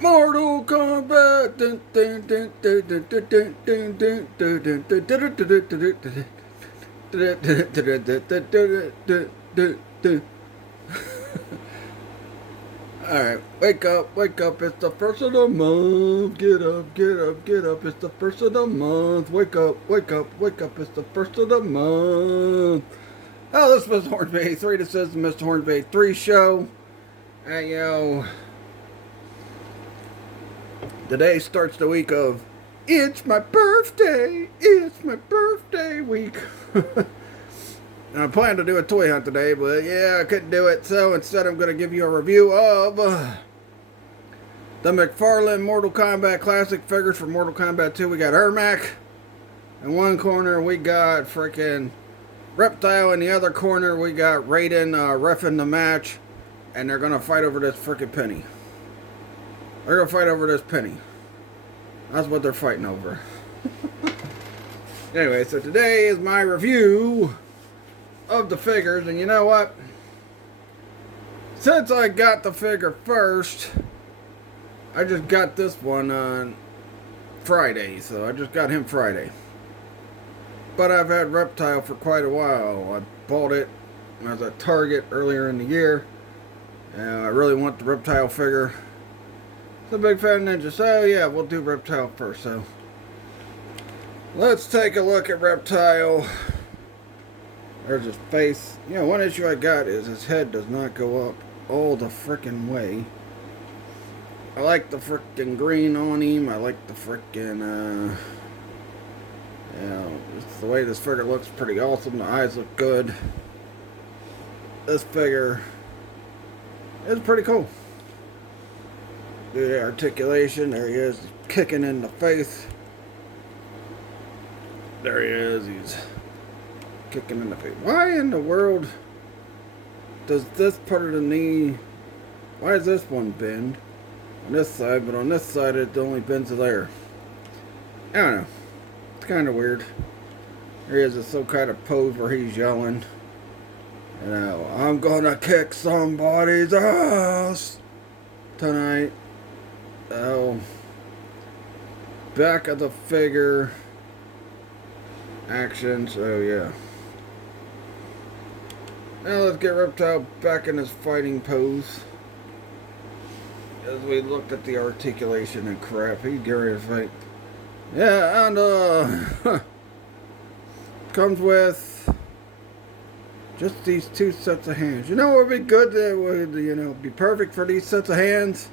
Mortal Kombat. Dun, dun, dun, dun, dun, dun, dun, dun, dun, dun, dun, dun, dun, dun, dun, dun. Alright, wake up, it's the first of the month. Get up, get up, get up, it's the first of the month. Wake up, wake up, wake up, it's the first of the month. Oh, this is Mr. Hornby 3. This is the Mr. Hornby 3 show. And today starts the week of It's my birthday week. I planned to do a toy hunt today, but yeah, I couldn't do it. So instead, I'm going to give you a review of the McFarlane Mortal Kombat Classic figures for Mortal Kombat 2. We got ermac in one corner. We got freaking Reptile in the other corner. We got Raiden reffing the match. And they're going to fight over this freaking penny. They're going to fight over this penny. That's what they're fighting over. Anyway, so today is my review of the figures, and you know what? Since I got the figure first, I just got this one on Friday, so I just got him Friday. But I've had Reptile for quite a while. I bought it as a Target earlier in the year, and I really want the Reptile figure. It's a big fan of Ninja, so yeah, we'll do Reptile first. So let's take a look at Reptile. There's his face. You know, one issue I got is his head does not go up all the frickin' way. I like the frickin' green on him. I like the frickin', just the way this figure looks pretty awesome. The eyes look good. This figure is pretty cool. The articulation, there he is, kicking in the face. There he is, he's kicking in the face. Why in the world does this part of the knee, why does this one bend on this side, but on this side it only bends to there? I don't know. It's kind of weird. There he is, some kind of pose where he's yelling, you know, I'm gonna kick somebody's ass tonight. Oh, back of the figure action, so yeah. Now let's get Reptile back in his fighting pose. As we looked at the articulation and crap, he's getting to fight. Yeah, and comes with just these two sets of hands. You know what would be good? That would, be perfect for these sets of hands?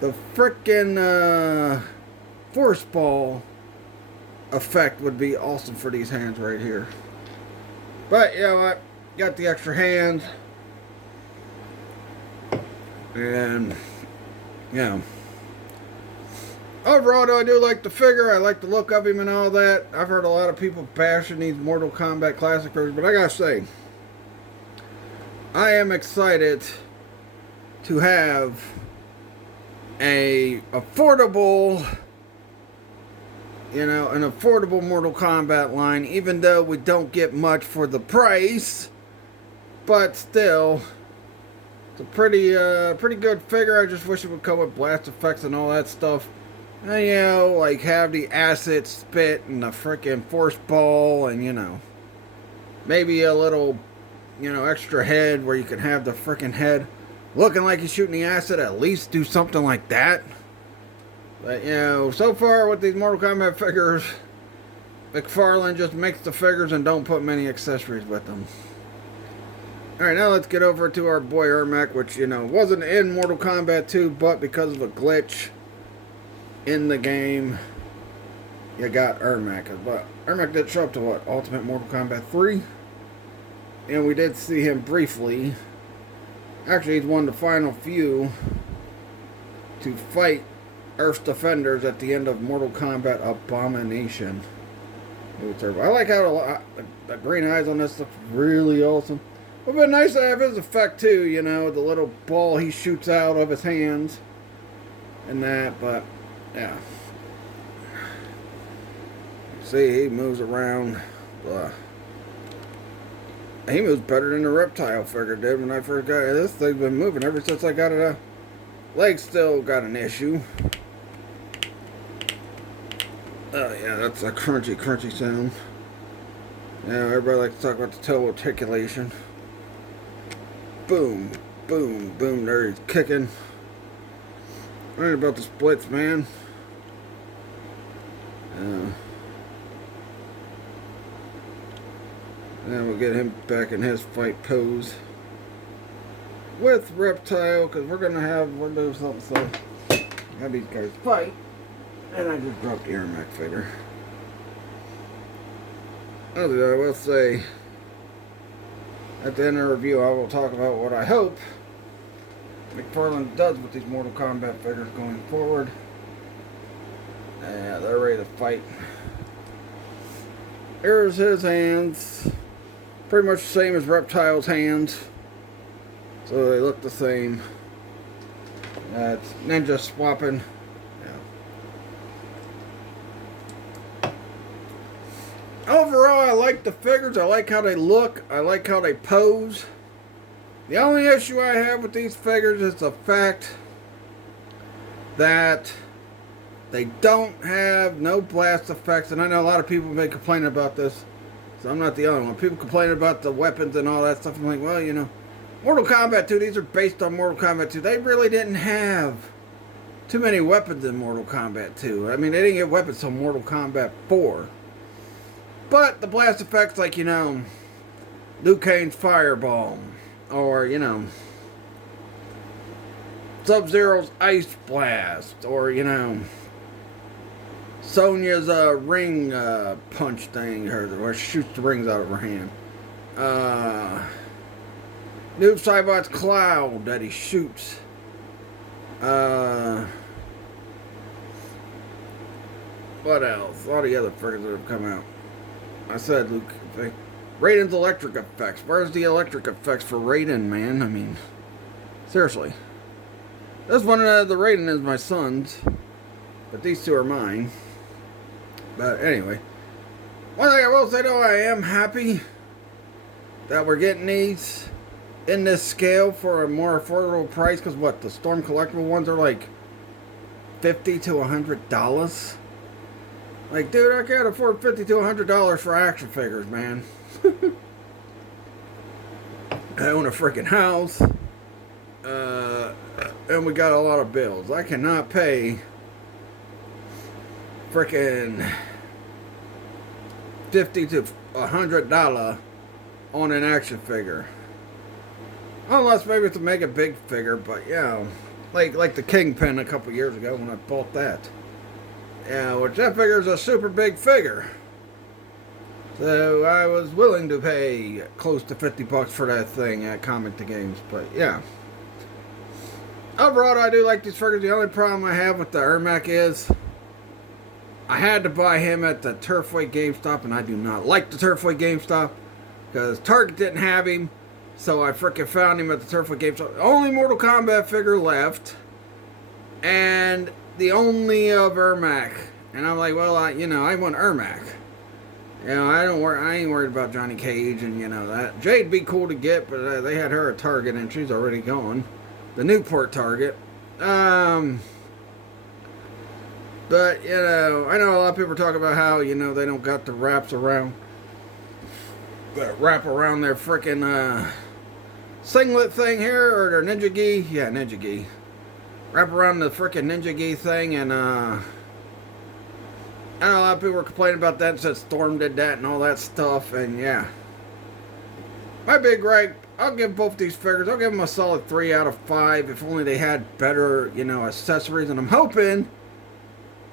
The frickin' force ball effect would be awesome for these hands right here. But you know what? Got the extra hands. And yeah. Overall, though, I do like the figure. I like the look of him and all that. I've heard a lot of people bashing these Mortal Kombat Classic figures, but I gotta say, I am excited to have an affordable Mortal Kombat line, even though we don't get much for the price, but still, it's a pretty good figure. I just wish it would come with blast effects and all that stuff. And, like have the acid spit and the frickin' force ball, and maybe a little, extra head where you can have the frickin' head looking like he's shooting the acid. At least do something like that. But, so far with these Mortal Kombat figures, McFarlane just makes the figures and don't put many accessories with them. Alright, now let's get over to our boy ermac, which, wasn't in Mortal Kombat 2, but because of a glitch in the game, you got ermac. But ermac did show up to what? Ultimate Mortal Kombat 3? And we did see him briefly. Actually, he's one of the final few to fight Earth's defenders at the end of Mortal Kombat Abomination. I like how the green eyes on this look really awesome. It would be nice to have his effect too, the little ball he shoots out of his hands and that, but yeah. See, he moves around. Blah. He moves better than the Reptile figure did when I first got it. This thing's been moving ever since I got it Leg's still got an issue. Oh yeah, that's a crunchy, crunchy sound. Yeah, everybody likes to talk about the toe articulation. Boom, boom, boom. There he's kicking. Right about the splits, man. Then we'll get him back in his fight pose with Reptile, because we're gonna do something. So have these guys fight, and I just dropped the ermac figure. I will say, at the end of the review, I will talk about what I hope McFarlane does with these Mortal Kombat figures going forward. Yeah, they're ready to fight. Here's his hands. Pretty much the same as Reptile's hands. So they look the same. It's ninja swapping. Yeah. Overall, I like the figures. I like how they look. I like how they pose. The only issue I have with these figures is the fact that they don't have no blast effects. And I know a lot of people have been complaining about this. So I'm not the only one. People complaining about the weapons and all that stuff. I'm like, well, you know, Mortal Kombat 2, these are based on Mortal Kombat 2. They really didn't have too many weapons in Mortal Kombat 2. I mean, they didn't get weapons until Mortal Kombat 4. But the blast effects, like, you know, Liu Kang's Fireball. Or, you know, Sub-Zero's Ice Blast. Or, you know, Sonya's ring punch thing, where she shoots the rings out of her hand. Noob Saibot's cloud that he shoots. What else? All the other figures that have come out. I said Luke. Raiden's electric effects. Where's the electric effects for Raiden, man? I mean, seriously. This one, the Raiden is my son's, but these two are mine. But anyway, one thing I will say though, I am happy that we're getting these in this scale for a more affordable price. Because what, the Storm collectible ones are like $50 to $100. Like, dude, I can't afford $50 to $100 for action figures, man. I own a freaking house, and we got a lot of bills. I cannot pay freaking $50 to $100 on an action figure, unless maybe it's a mega big figure. But yeah, like the Kingpin a couple years ago when I bought that. Yeah, which that figure is a super big figure. So I was willing to pay close to $50 for that thing at Comic the Games. But yeah, overall I do like these figures. The only problem I have with the ermac is I had to buy him at the Turfway GameStop, and I do not like the Turfway GameStop because Target didn't have him. So I freaking found him at the Turfway GameStop. Only Mortal Kombat figure left, and the only of ermac. And I'm like, well, you know, I want ermac. You know, I ain't worried about Johnny Cage and, you know, that. Jade'd be cool to get, but they had her at Target and she's already gone. The Newport Target. But, you know, I know a lot of people talk about how, you know, they don't got the wraps around. Wrap around their freaking singlet thing here, or their ninja gi. Yeah, ninja gi. Wrap around the freaking ninja gi thing, and I know a lot of people were complaining about that and said Storm did that and all that stuff, and yeah. My big gripe, I'll give both these figures, I'll give them a solid 3 out of 5 if only they had better, you know, accessories. And I'm hoping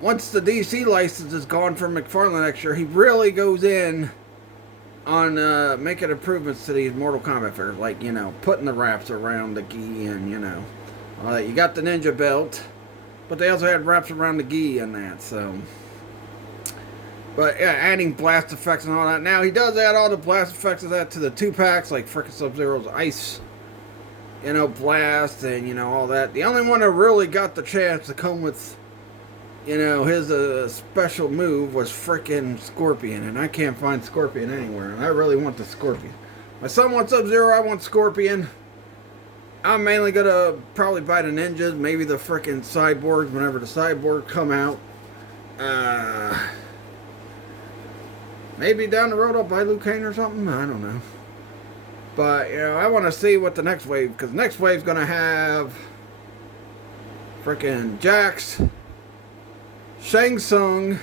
once the DC license is gone from McFarlane next year, he really goes in on making improvements to these Mortal Kombat figures, like, you know, putting the wraps around the gi, and, you know, you got the ninja belt, but they also had wraps around the gi and that, so. But yeah, adding blast effects and all that. Now he does add all the blast effects of that to the 2-packs, like frickin' Sub-Zero's ice, you know, blast, and, you know, all that. The only one that really got the chance to come with, you know, his special move was frickin' Scorpion, and I can't find Scorpion anywhere, and I really want the Scorpion. My son wants Sub-Zero, I want Scorpion. I'm mainly gonna probably buy the ninjas, maybe the frickin' cyborgs whenever the cyborgs come out. Maybe down the road I'll buy Liu Kang or something. I don't know. But, you know, I want to see what the next wave, because the next wave's going to have frickin' Jax, Shang Tsung,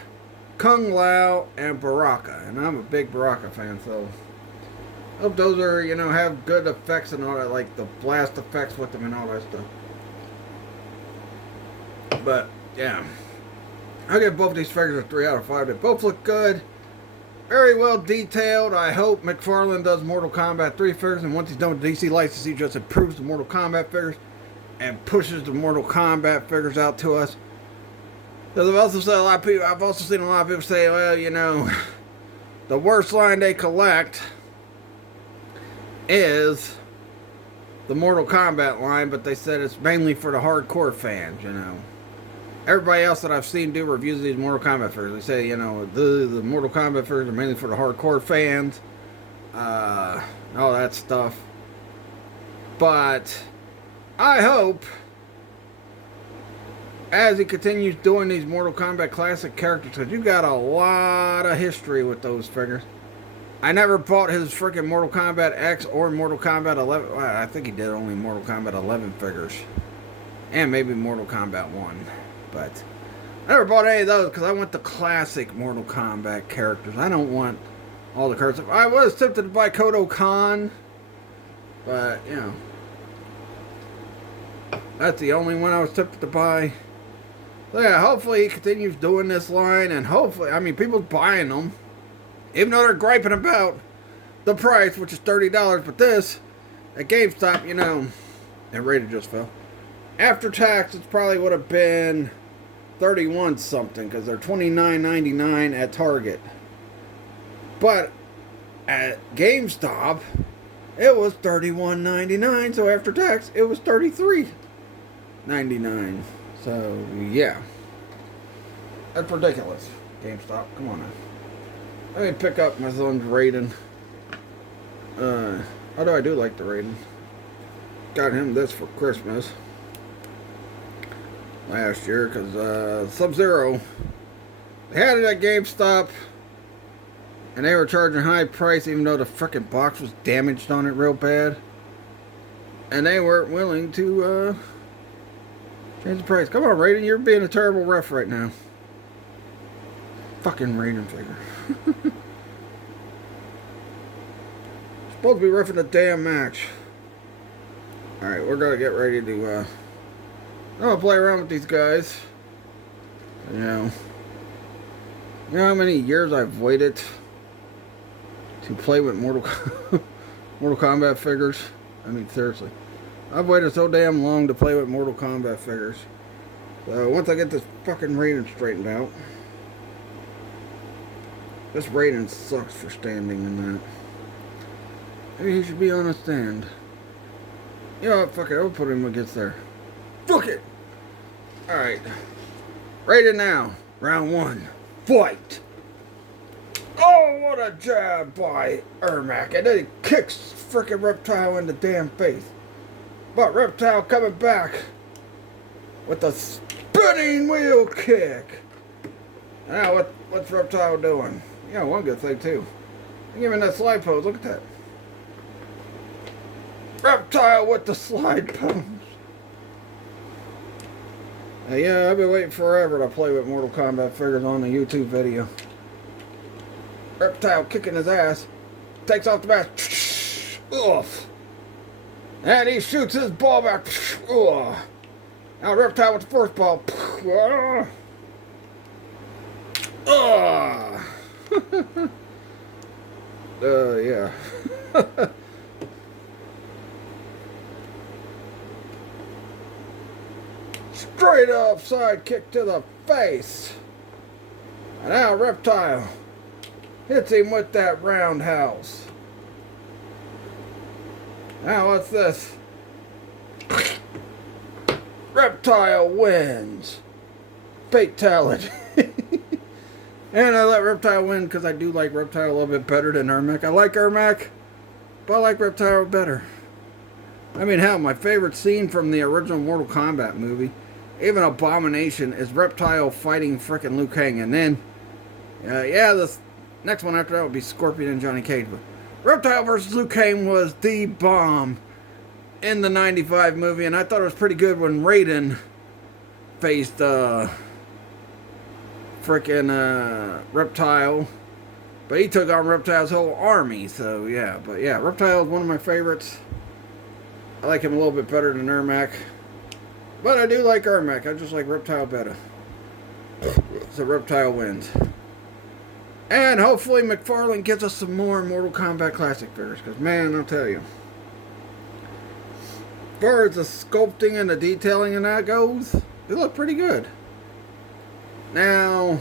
Kung Lao, and Baraka. And I'm a big Baraka fan, so I hope those are, you know, have good effects and all that, like the blast effects with them and all that stuff. But, yeah. I'll give both these figures a 3 out of 5. They both look good. Very well detailed. I hope McFarlane does Mortal Kombat 3 figures, and once he's done with DC license, he just improves the Mortal Kombat figures and pushes the Mortal Kombat figures out to us. Because I've also seen a lot of people say, well, you know, the worst line they collect is the Mortal Kombat line, but they said it's mainly for the hardcore fans, you know. Everybody else that I've seen do reviews of these Mortal Kombat figures, they say, you know, the Mortal Kombat figures are mainly for the hardcore fans, all that stuff. But I hope, as he continues doing these Mortal Kombat classic characters, because you got a lot of history with those figures. I never bought his freaking Mortal Kombat X or Mortal Kombat 11. Well, I think he did only Mortal Kombat 11 figures. And maybe Mortal Kombat 1. But I never bought any of those because I want the classic Mortal Kombat characters. I don't want all the characters. I was tempted to buy Kodo Khan, but, you know, that's the only one I was tempted to buy. So, yeah, hopefully he continues doing this line, and hopefully, I mean, people's buying them, even though they're griping about the price, which is $30, but this, at GameStop, you know, that rating just fell. After tax, it probably would have been 31 something, because they're $29.99 at Target. But at GameStop, it was $31.99, so after tax, it was $33.99. So, yeah. That's ridiculous. GameStop, come on now. Let me pick up my son's Raiden. Although I do like the Raiden. Got him this for Christmas last year, because Sub-Zero, they had it at GameStop, and they were charging high price even though the frickin' box was damaged on it real bad, and they weren't willing to change the price. Come on, Raiden, you're being a terrible ref right now. Fucking Raiden figure. Supposed to be reffing a damn match. Alright, we're gonna get ready to I'm gonna play around with these guys. You know how many years I've waited to play with Mortal Kombat figures? I mean, seriously. I've waited so damn long to play with Mortal Kombat figures. So once I get this fucking Raiden straightened out. This Raiden sucks for standing in that. Maybe he should be on a stand. You know what, fuck it, I'll put him when it gets there. Fuck it! Alright. Raiden now. Round 1. Fight! Oh, what a jab by ermac. And then he kicks frickin' Reptile in the damn face. But Reptile coming back with a spinning wheel kick. Now, what's Reptile doing? You know, one good thing, too. Give him that slide pose. Look at that. Reptile with the slide pose. Yeah, I've been waiting forever to play with Mortal Kombat figures on the YouTube video. Reptile kicking his ass. Takes off the mask. Oof. And he shoots his ball back. Now Reptile with the first ball. Yeah. Straight up side kick to the face. And now Reptile hits him with that roundhouse. Now what's this? Reptile wins. Fatality. And I let Reptile win because I do like Reptile a little bit better than ermac. I like ermac, but I like Reptile better. I mean, hell, my favorite scene from the original Mortal Kombat movie, even Abomination, is Reptile fighting frickin' Liu Kang. And then, yeah, this next one after that would be Scorpion and Johnny Cage. But Reptile versus Liu Kang was the bomb in the 95 movie. And I thought it was pretty good when Raiden faced frickin' Reptile. But he took on Reptile's whole army. So, yeah. But, yeah, Reptile is one of my favorites. I like him a little bit better than ermac. But I do like ermac. I just like Reptile better. So Reptile wins. And hopefully McFarlane gets us some more Mortal Kombat Classic figures. Because, man, I'll tell you. As far as the sculpting and the detailing and that goes, they look pretty good. Now,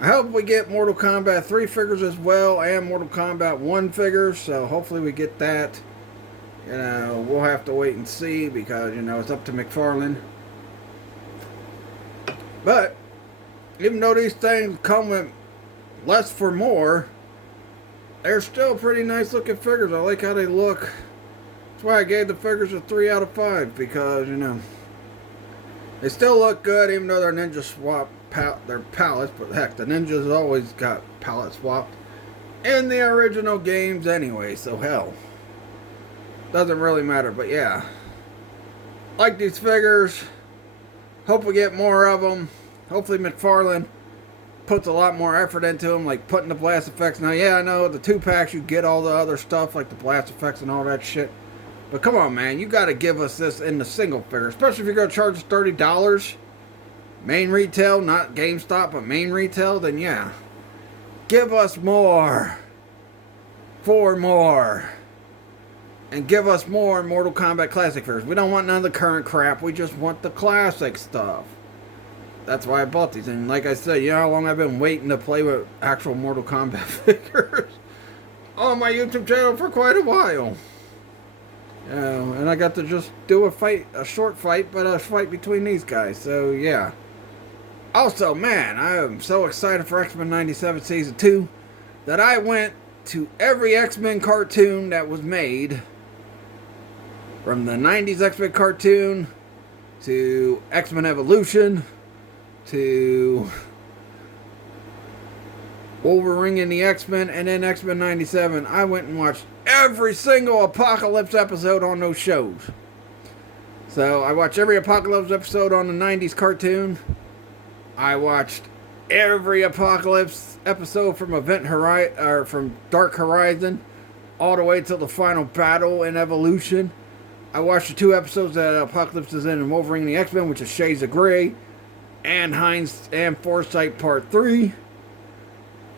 I hope we get Mortal Kombat 3 figures as well. And Mortal Kombat 1 figures. So hopefully we get that. You know, we'll have to wait and see because, you know, it's up to McFarlane. But, even though these things come with less for more, they're still pretty nice looking figures. I like how they look. That's why I gave the figures a 3 out of 5 because, you know, they still look good even though they're ninja swap their palettes. But heck, the ninjas always got palette swapped in the original games anyway, so hell. Doesn't really matter, but yeah. Like these figures. Hope we get more of them. Hopefully McFarlane puts a lot more effort into them, like putting the blast effects. Now, yeah, I know the 2-packs you get all the other stuff, like the blast effects and all that shit. But come on, man. You got to give us this in the single figure. Especially if you're going to charge us $30. Main retail, not GameStop, but main retail. Then, yeah. Give us more. 4 more. And give us more Mortal Kombat Classic figures. We don't want none of the current crap. We just want the classic stuff. That's why I bought these. And like I said, you know how long I've been waiting to play with actual Mortal Kombat figures? On my YouTube channel for quite a while. And I got to just do a short fight, but a fight between these guys. So, yeah. Also, man, I am so excited for X-Men 97 Season 2 that I went to every X-Men cartoon that was made. From the 90s X-Men cartoon to X-Men Evolution to Wolverine and the X-Men and then X-Men 97. I went and watched every single Apocalypse episode on those shows. So I watched every Apocalypse episode on the 90s cartoon. I watched every Apocalypse episode from from Dark Horizon all the way till the final battle in Evolution. I watched the 2 episodes that Apocalypse is in Wolverine and the X-Men, which is Shades of Grey and Heinz and Foresight Part 3.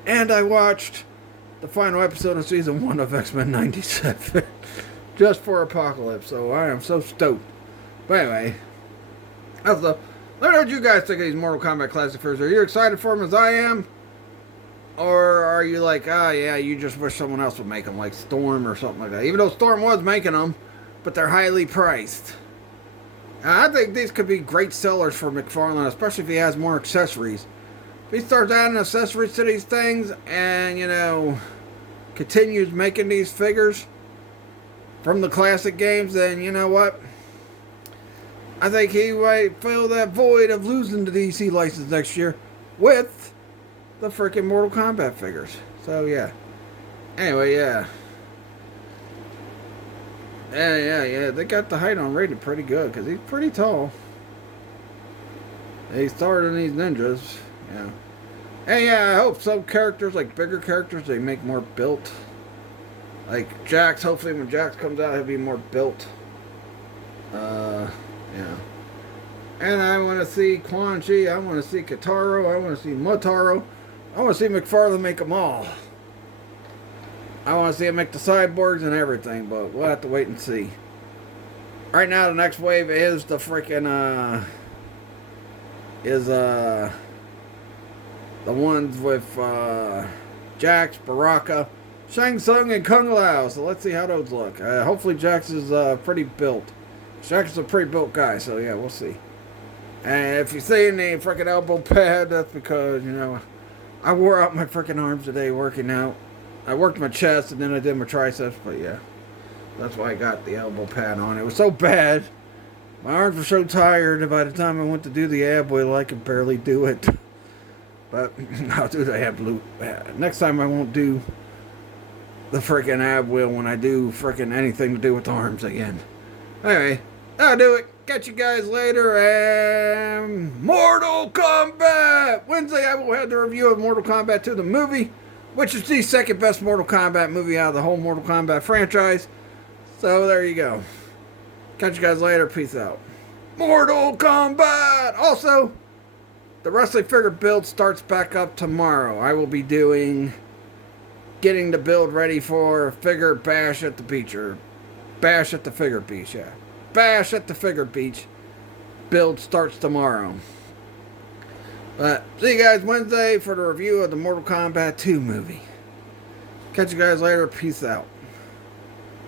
And I watched the final episode of Season 1 of X-Men 97 just for Apocalypse. So I am so stoked. But anyway, let me know what you guys think of these Mortal Kombat Classic figures. Are you excited for them as I am? Or are you like, yeah, you just wish someone else would make them, like Storm or something like that? Even though Storm was making them, but they're highly priced. I think these could be great sellers for McFarlane, especially if he has more accessories. If he starts adding accessories to these things and, you know, continues making these figures from the classic games, then you know what? I think he might fill that void of losing the DC license next year with the freaking Mortal Kombat figures. So, yeah. Anyway, yeah. Yeah. They got the height on rated pretty good because he's pretty tall. He's taller than these ninjas. Yeah. And yeah, I hope some characters, like bigger characters, they make more built. Like Jax, hopefully when Jax comes out, he'll be more built. Yeah. And I want to see Quan Chi, I want to see Kataro, I want to see Motaro. I want to see McFarlane make them all. I want to see him make the cyborgs and everything, but we'll have to wait and see. Right now, the next wave is the freaking, the ones with, Jax, Baraka, Shang Tsung, and Kung Lao. So let's see how those look. Hopefully Jax is, pretty built. Jax is a pretty built guy, so yeah, we'll see. And if you see any freaking elbow pad, that's because, you know, I wore out my freaking arms today working out. I worked my chest and then I did my triceps, but yeah. That's why I got the elbow pad on. It was so bad. My arms were so tired that by the time I went to do the ab wheel, I could barely do it. But I'll do the ab loop. Next time I won't do the freaking ab wheel when I do freaking anything to do with arms again. Anyway, that'll do it. Catch you guys later, and Mortal Kombat! Wednesday I will have the review of Mortal Kombat 2, the movie, which is the second best Mortal Kombat movie out of the whole Mortal Kombat franchise. So there you go. Catch you guys later. Peace out. Mortal Kombat! Also, the wrestling figure build starts back up tomorrow. I will be getting the build ready for Figure Bash at the Beach, or Bash at the Figure Beach, yeah. Bash at the Figure Beach. Build starts tomorrow. But see you guys Wednesday for the review of the Mortal Kombat 2 movie. Catch you guys later. Peace out.